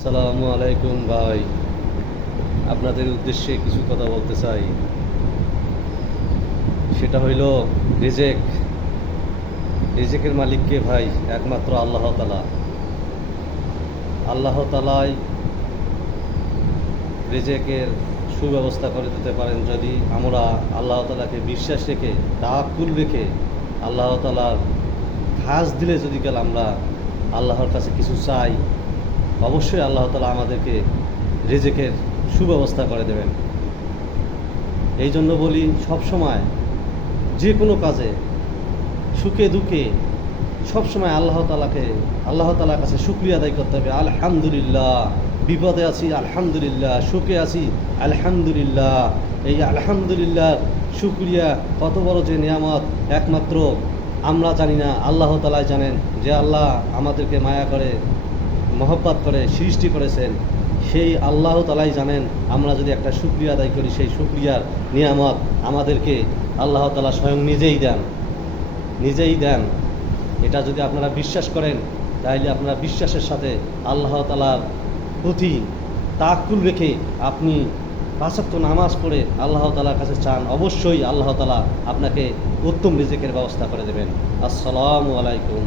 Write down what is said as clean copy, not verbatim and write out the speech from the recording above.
আসসালামু আলাইকুম ভাই, আপনাদের উদ্দেশ্যে কিছু কথা বলতে চাই। সেটা হইল রিজেক। রিজেকের মালিক কে ভাই? একমাত্র আল্লাহ তাআলা। আল্লাহ তাআলাই রিজেকের সুব্যবস্থা করে দিতে পারেন যদি আমরা আল্লাহ তাআলাকে বিশ্বাস রেখে, তাওয়াক্কুল রেখে, আল্লাহ তাআলার খাস দিলে যদি গেল আমরা আল্লাহর কাছে কিছু চাই, অবশ্যই আল্লাহ তাআলা আমাদেরকে রিজেকের সুব্যবস্থা করে দেবেন। এই জন্য বলি, সবসময় যে কোনো কাজে, সুখে দুঃখে, সবসময় আল্লাহ তাআলার কাছে শুকরিয়া আদায় করতে হবে। আলহামদুলিল্লাহ। বিপদে আছি আলহামদুলিল্লাহ, সুখে আছি আলহামদুলিল্লাহ। এই আলহামদুলিল্লাহ শুকরিয়া কত বড় যে নিয়ামত, একমাত্র আমরা জানি না, আল্লাহ তাআলাই জানেন। যে আল্লাহ আমাদেরকে মায়া করে, মহব্বত করে সৃষ্টি করেছেন, সেই আল্লাহ তাআলাই জানেন। আমরা যদি একটা শুকরিয়া আদায় করি, সেই শুকরিয়ার নিয়ামত আমাদেরকে আল্লাহ তাআলা স্বয়ং নিজেই দেন। এটা যদি আপনারা বিশ্বাস করেন, তাহলে আপনারা বিশ্বাসের সাথে আল্লাহ তাআলার প্রতি তাওয়াক্কুল রেখে আপনি ৫ ওয়াক্ত নামাজ পড়ে আল্লাহ তাআলার কাছে চান, অবশ্যই আল্লাহ তাআলা আপনাকে উত্তম রিজিকের ব্যবস্থা করে দেবেন। আসসালামু আলাইকুম।